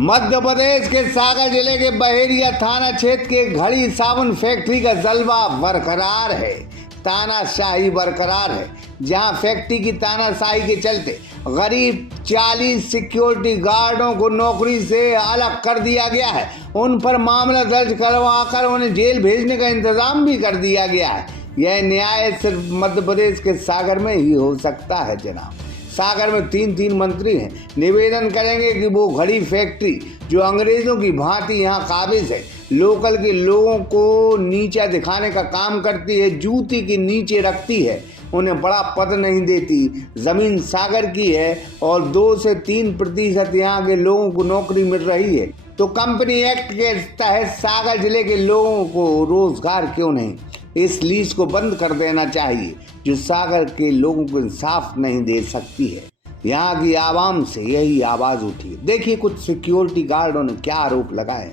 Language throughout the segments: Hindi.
मध्य प्रदेश के सागर जिले के बहेरिया थाना क्षेत्र के घड़ी साबुन फैक्ट्री का जलवा बरकरार है। तानाशाही बरकरार है, जहां फैक्ट्री की तानाशाही के चलते गरीब 40 सिक्योरिटी गार्डों को नौकरी से अलग कर दिया गया है। उन पर मामला दर्ज करवाकर उन्हें जेल भेजने का इंतजाम भी कर दिया गया है। यह न्याय सिर्फ मध्य प्रदेश के सागर में ही हो सकता है जनाब। सागर में तीन मंत्री हैं। निवेदन करेंगे कि वो घड़ी फैक्ट्री जो अंग्रेजों की भांति यहाँ काबिज है, लोकल के लोगों को नीचा दिखाने का काम करती है, जूती के नीचे रखती है, उन्हें बड़ा पद नहीं देती। जमीन सागर की है और 2 से 3% यहाँ के लोगों को नौकरी मिल रही है। तो कंपनी एक्ट के तहत सागर जिले के लोगों को रोजगार क्यों नहीं? इस लीज को बंद कर देना चाहिए जो सागर के लोगों को इंसाफ नहीं दे सकती है। यहाँ की आवाम से यही आवाज उठी है। देखिए कुछ सिक्योरिटी गार्डों ने क्या आरोप लगाए,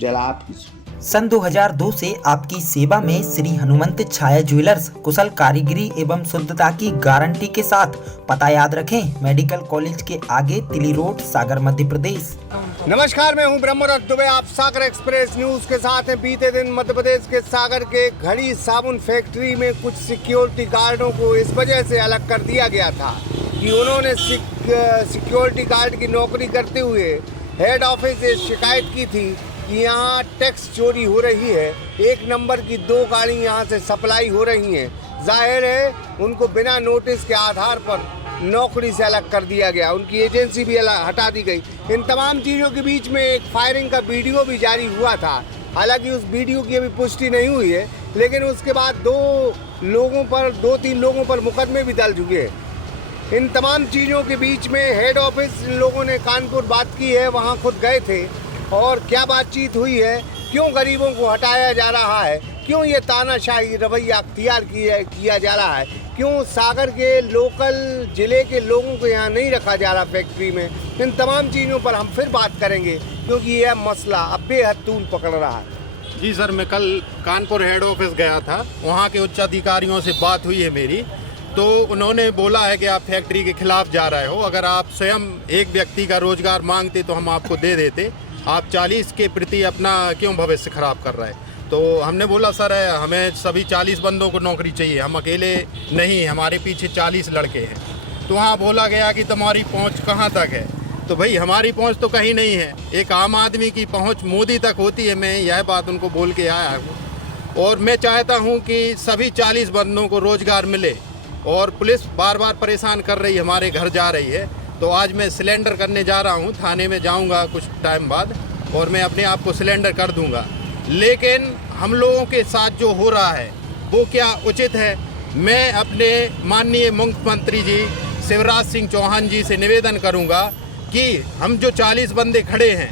जरा आप ही सुनिए। सन 2002 से आपकी सेवा में श्री हनुमंत छाया ज्वेलर्स कुशल कारीगरी एवं शुद्धता की गारंटी के साथ। पता याद रखें, मेडिकल कॉलेज के आगे तिली रोड, सागर, मध्य प्रदेश। नमस्कार, मैं हूं ब्रह्मरथ दुबे। आप सागर एक्सप्रेस न्यूज के साथ हैं। बीते दिन मध्य प्रदेश के सागर के घड़ी साबुन फैक्ट्री में कुछ सिक्योरिटी गार्डों को इस वजह से अलग कर दिया गया था कि उन्होंने सिक्योरिटी गार्ड की नौकरी करते हुए हेड ऑफिस से शिकायत की थी कि यहाँ टैक्स चोरी हो रही है। 1 नंबर की 2 गाड़ी यहाँ से सप्लाई हो रही हैं। जाहिर है उनको बिना नोटिस के आधार पर नौकरी से अलग कर दिया गया, उनकी एजेंसी भी हटा दी गई। इन तमाम चीज़ों के बीच में एक फायरिंग का वीडियो भी जारी हुआ था। हालांकि उस वीडियो की अभी पुष्टि नहीं हुई है, लेकिन उसके बाद 2-3 लोगों पर मुकदमे भी दर्ज हुए। इन तमाम चीज़ों के बीच में हेड ऑफिस लोगों ने कानपुर बात की है, वहाँ खुद गए थे और क्या बातचीत हुई है, क्यों गरीबों को हटाया जा रहा है, क्यों ये तानाशाही रवैया अख्तियार किया जा रहा है, क्यों सागर के लोकल ज़िले के लोगों को यहाँ नहीं रखा जा रहा फैक्ट्री में। इन तमाम चीज़ों पर हम फिर बात करेंगे क्योंकि यह मसला अब बेहद तूल पकड़ रहा है। जी सर, मैं कल कानपुर हेड ऑफिस गया था, वहाँ के उच्च अधिकारियों से बात हुई है मेरी, तो उन्होंने बोला है कि आप फैक्ट्री के खिलाफ जा रहे हो। अगर आप स्वयं एक व्यक्ति का रोजगार मांगते तो हम आपको दे देते। आप 40 के प्रति अपना क्यों भविष्य खराब कर रहे हैं? तो हमने बोला सर हमें सभी 40 बंदों को नौकरी चाहिए, हम अकेले नहीं, हमारे पीछे 40 लड़के हैं। तो वहाँ बोला गया कि तुम्हारी पहुँच कहाँ तक है? तो भाई हमारी पहुँच तो कहीं नहीं है। एक आम आदमी की पहुँच मोदी तक होती है। मैं यह बात उनको बोल के आया हूँ और मैं चाहता हूँ कि सभी 40 बंदों को रोज़गार मिले। और पुलिस बार बार परेशान कर रही है, हमारे घर जा रही है। तो आज मैं सिलेंडर करने जा रहा हूँ, थाने में जाऊँगा कुछ टाइम बाद और मैं अपने आप को सिलेंडर कर दूँगा। लेकिन हम लोगों के साथ जो हो रहा है वो क्या उचित है? मैं अपने माननीय मुख्यमंत्री जी शिवराज सिंह चौहान जी से निवेदन करूंगा कि हम जो 40 बंदे खड़े हैं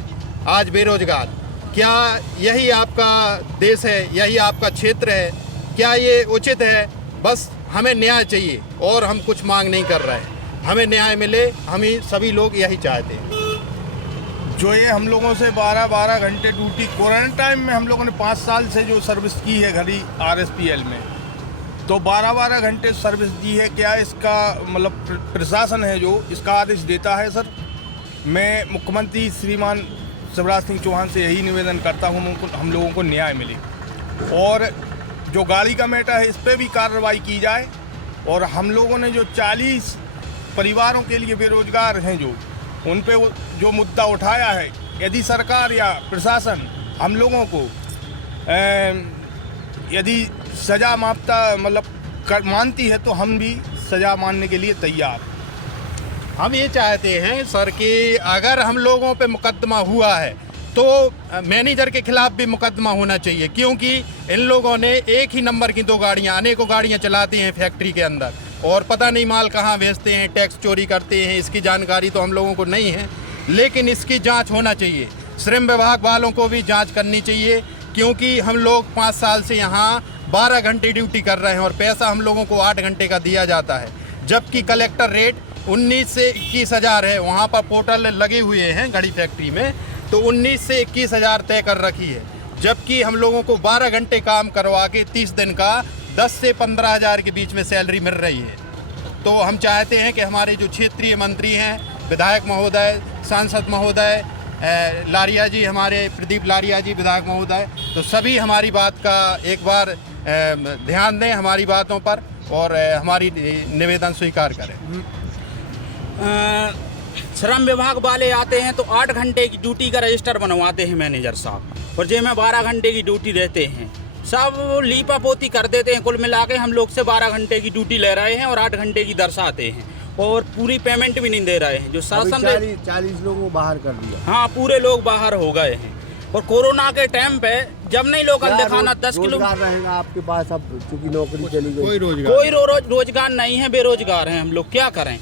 आज बेरोजगार, क्या यही आपका देश है, यही आपका क्षेत्र है? क्या ये उचित है? बस हमें न्याय चाहिए और हम कुछ मांग नहीं कर रहे हैं। हमें न्याय मिले, हम ही सभी लोग यही चाहते हैं। जो ये हम लोगों से 12-12 घंटे ड्यूटी कोरोना टाइम में हम लोगों ने 5 साल से जो सर्विस की है घड़ी RSPL में, तो 12-12 घंटे सर्विस दी है। क्या इसका मतलब प्रशासन है जो इसका आदेश देता है? सर, मैं मुख्यमंत्री श्रीमान शिवराज सिंह चौहान से यही निवेदन करता हूँ हम लोगों को न्याय मिले और जो गाड़ी का मैटर है इस पर भी कार्रवाई की जाए। और हम लोगों ने जो 40 परिवारों के लिए बेरोजगार हैं जो उन पे जो मुद्दा उठाया है, यदि सरकार या प्रशासन हम लोगों को यदि सज़ा मानती है तो हम भी सज़ा मानने के लिए तैयार। हम ये चाहते हैं सर कि अगर हम लोगों पे मुकदमा हुआ है तो मैनेजर के खिलाफ भी मुकदमा होना चाहिए, क्योंकि इन लोगों ने 1 ही नंबर की 2 गाड़ियाँ, अनेकों गाड़ियाँ चलाते हैं फैक्ट्री के अंदर और पता नहीं माल कहाँ भेजते हैं, टैक्स चोरी करते हैं। इसकी जानकारी तो हम लोगों को नहीं है, लेकिन इसकी जांच होना चाहिए। श्रम विभाग वालों को भी जांच करनी चाहिए, क्योंकि हम लोग 5 साल से यहाँ 12 घंटे ड्यूटी कर रहे हैं और पैसा हम लोगों को 8 घंटे का दिया जाता है, जबकि कलेक्टर रेट 19 से 21 हज़ार है। वहाँ पर पोर्टल लगे हुए हैं घड़ी फैक्ट्री में, तो 19 से 21 हज़ार तय कर रखी है, जबकि हम लोगों को 12 घंटे काम करवा के 30 दिन का 10 से 15 हज़ार के बीच में सैलरी मिल रही है। तो हम चाहते हैं कि हमारे जो क्षेत्रीय मंत्री हैं, विधायक महोदय, सांसद महोदय लारिया जी, हमारे प्रदीप लारिया जी विधायक महोदय, तो सभी हमारी बात का एक बार ध्यान दें, हमारी बातों पर, और हमारी निवेदन स्वीकार करें। श्रम विभाग वाले आते हैं तो 8 घंटे की ड्यूटी का रजिस्टर बनवाते हैं मैनेजर साहब, और जे में 12 घंटे की ड्यूटी रहते हैं, सब लीपा पोती कर देते हैं। कुल मिला के हम लोग से 12 घंटे की ड्यूटी ले रहे हैं और 8 घंटे की दर्शाते हैं, और पूरी पेमेंट भी नहीं दे रहे हैं। जो शासन 40 लोगों को बाहर कर दिया। हाँ, पूरे लोग बाहर हो गए हैं। और कोरोना के टाइम पे जब नहीं लोकल दिखाना 10 किलोमीटर रहेगा आपके पास, अब चूंकि नौकरी चली गई, कोई रोजगार नहीं है, बेरोजगार हैं हम लोग, क्या करें।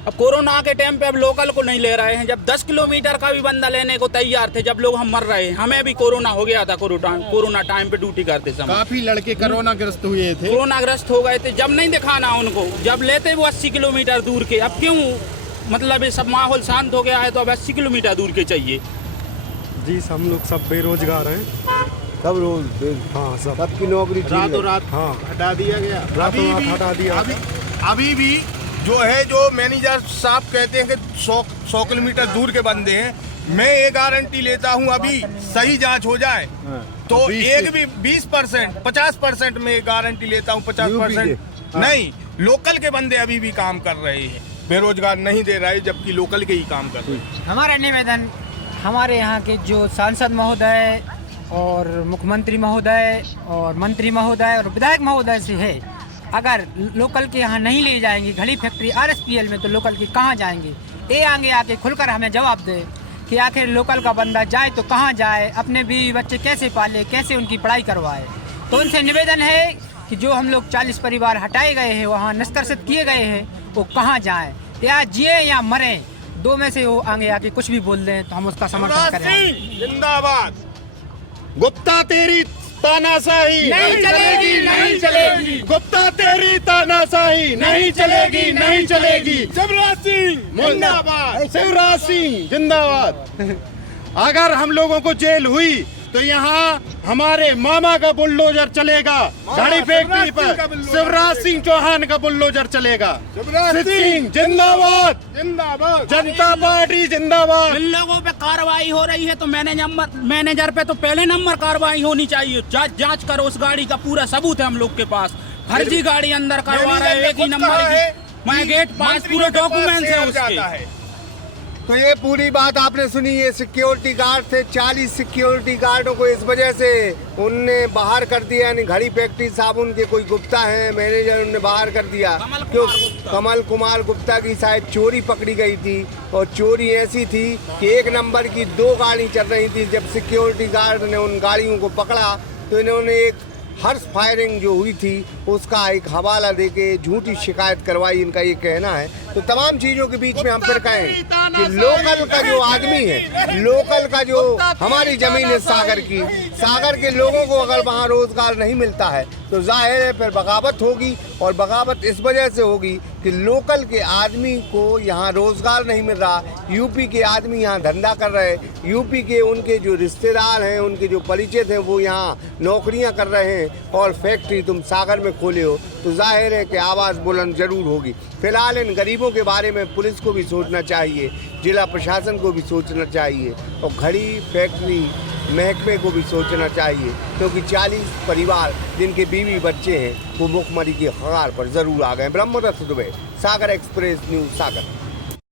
अब कोरोना के टाइम पे अब लोकल को नहीं ले रहे हैं। जब 10 किलोमीटर का भी बंदा लेने को तैयार थे, जब लोग हम मर रहे हैं, हमें भी कोरोना हो गया था। कोरोना टाइम पे ड्यूटी करते समय काफी लड़के कोरोना ग्रस्त हुए थे, कोरोना ग्रस्त हो गए थे। जब नहीं दिखाना उनको, जब लेते वो 80 किलोमीटर दूर के, अब क्यों, मतलब ये सब माहौल शांत हो गया है तो अब 80 किलोमीटर दूर के चाहिए। जी हम लोग सब बेरोजगार हैं, सब रोज, हाँ सब, सबकी नौकरी रातों रात हाँ हटा दिया गया। रातों रात हटा दिया। अभी भी जो है, जो मैनेजर साहब कहते हैं कि 100 किलोमीटर दूर के बंदे हैं, मैं ये गारंटी लेता हूँ अभी सही जांच हो जाए तो एक भी 20%, 50% में गारंटी लेता हूँ, 50% नहीं, लोकल के बंदे अभी भी काम कर रहे हैं, बेरोजगार नहीं दे रहे, जबकि लोकल के ही काम कर रहे हैं। हमारा निवेदन हमारे यहाँ के जो सांसद महोदय और मुख्यमंत्री महोदय और मंत्री महोदय और विधायक महोदय से है, अगर लोकल के यहाँ नहीं ले जाएंगे घड़ी फैक्ट्री RSPL में, तो लोकल के कहाँ जाएंगे। ये आगे आके खुलकर हमें जवाब दे कि आखिर लोकल का बंदा जाए तो कहाँ जाए, अपने बीवी बच्चे कैसे पाले, कैसे उनकी पढ़ाई करवाए। तो उनसे निवेदन है कि जो हम लोग 40 परिवार हटाए गए हैं, वहाँ निष्कर्षित किए गए हैं, वो कहाँ जाएँ, या जिए या मरें, दो में से वो आगे आके कुछ भी बोल दें तो हम उसका समर्थन करें। जिंदाबाद। गुप्ता तेरी तानाशाही नहीं चलेगी, नहीं चलेगी। गुप्ता तेरी तानाशाही नहीं चलेगी, नहीं चलेगी। शिवराज सिंह जिंदाबाद। शिवराज सिंह जिंदाबाद। अगर हम लोगों को जेल हुई तो यहाँ हमारे मामा का बुलडोजर चलेगा, घड़ी फैक्ट्री पर शिवराज सिंह चौहान का बुलडोजर चलेगा। सिंह जिंदाबाद, जिंदाबाद। जनता पार्टी जिंदाबाद। इन लोगों पे कार्रवाई हो रही है तो मैनेजर पे तो पहले नंबर कार्रवाई होनी चाहिए। जांच करो, उस गाड़ी का पूरा सबूत है हम लोग के पास। फर्जी गाड़ी अंदर करवा रहे हैं, एक ही नंबर की, मैं गेट पास पूरे डॉक्यूमेंट्स है उसके। तो ये पूरी बात आपने सुनी। ये सिक्योरिटी गार्ड थे, 40 सिक्योरिटी गार्डों को इस वजह से उनने बाहर कर दिया, यानी घड़ी फैक्ट्री साबुन के कोई गुप्ता है मैनेजर, उनने बाहर कर दिया। क्यों? कमल कुमार गुप्ता की शायद चोरी पकड़ी गई थी, और चोरी ऐसी थी कि 1 नंबर की 2 गाड़ी चल रही थी। जब सिक्योरिटी गार्ड ने उन गाड़ियों को पकड़ा तो इन्होंने एक हर्ष फायरिंग जो हुई थी उसका एक हवाला देके झूठी शिकायत करवाई, इनका ये कहना है। तो तमाम चीज़ों के बीच में हम फिर कहें कि लोकल का जो आदमी है, लोकल का जो हमारी ज़मीन है सागर की, सागर के लोगों को अगर वहाँ रोज़गार नहीं मिलता है तो जाहिर है फिर बगावत होगी। और बगावत इस वजह से होगी कि लोकल के आदमी को यहाँ रोज़गार नहीं मिल रहा, यूपी के आदमी यहाँ धंधा कर रहे हैं, यूपी के उनके जो रिश्तेदार हैं, उनके जो परिचित हैं, वो यहाँ नौकरियाँ कर रहे हैं, और फैक्ट्री तुम सागर में खोले हो, तो जाहिर है कि आवाज़ बुलंद जरूर होगी। फिलहाल इन गरीबों के बारे में पुलिस को भी सोचना चाहिए, जिला प्रशासन को भी सोचना चाहिए, और घड़ी फैक्ट्री महकमे को भी सोचना चाहिए, क्योंकि 40 परिवार जिनके बीवी बच्चे हैं वो भुखमरी की कगार पर ज़रूर आ गए। ब्रह्मदत्त दुबे, सागर एक्सप्रेस न्यूज़, सागर।